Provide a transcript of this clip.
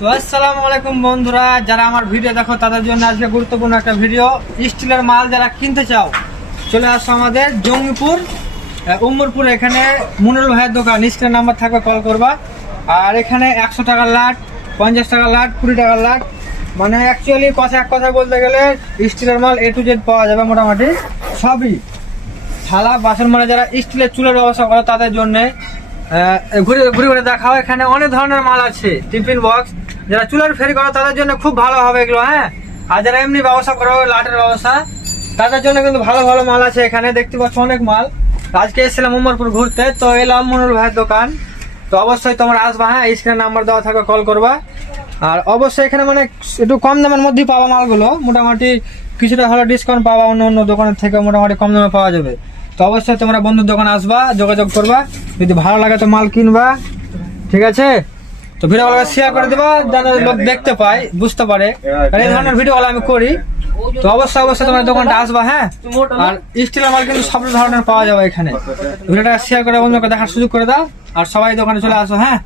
তো আসসালামু আলাইকুম বন্ধুরা, যারা আমার ভিডিও দেখো তাদের জন্য আজকে গুরুত্বপূর্ণ একটা ভিডিও। স্টিলের মাল যারা কিনতে চাও চলে আসো আমাদের জঙ্গিপুর উম্মরপুর। এখানে মুনুল ভাইয়ের দোকান, স্ক্রিনের নাম্বার থাকবে, কল করবা। আর এখানে 100 টাকার লাট, 50 টাকার লাট, 20 টাকার লাট, মানে অ্যাকচুয়ালি এক কথা বলতে গেলে স্টিলের মাল A to Z পাওয়া যাবে মোটামুটি সবই। থালা বাসন মানে যারা স্টিলের চুলের ব্যবসা করে তাদের জন্য ঘুরে ঘুরে দেখাও। এখানে অনেক ধরনের মাল আছে। টিফিন বক্স যারা চুলের ফেরি করো তাদের জন্য খুব ভালো হবে এগুলো, হ্যাঁ। আর যারা এমনি ব্যবসা করো লাটের ব্যবসা তাদের জন্য কিন্তু ভালো ভালো মাল আছে। এখানে দেখতে পাচ্ছ অনেক মাল। আজকে এসেছিলাম উমরপুর ঘুরতে, তো এলাম মনুল ভাইয়ের দোকান। তো অবশ্যই তোমরা আসবা, হ্যাঁ। স্ক্রিনে নাম্বার দেওয়া থাকবে, কল করবা। আর অবশ্যই এখানে মানে একটু কম দামের মধ্যেই পাওয়া মালগুলো, মোটামুটি কিছুটা হলো ডিসকাউন্ট পাওয়া অন্য অন্য দোকানের থেকে মোটামুটি কম দামে পাওয়া যাবে। তো অবশ্যই তোমরা বন্ধুর দোকানে আসবা, যোগাযোগ করবা, যদি ভালো লাগে তো মাল কিনবা, ঠিক আছে। তো ভিডিওগুলো শেয়ার করে দেবা যেন লোক দেখতে পায়, বুঝতে পারে, আর এই ধরনের ভিডিওগুলো আমি করি। তো অবশ্যই তোমার দোকানটা আসবা, হ্যাঁ। আর স্টিলের মাল কিন্তু সব ধরনের পাওয়া যাবে এখানে। ভিডিওটা শেয়ার করে বন্ধুকে দেখার সুযোগ করে দাও, আর সবাই দোকানে চলে আসো, হ্যাঁ।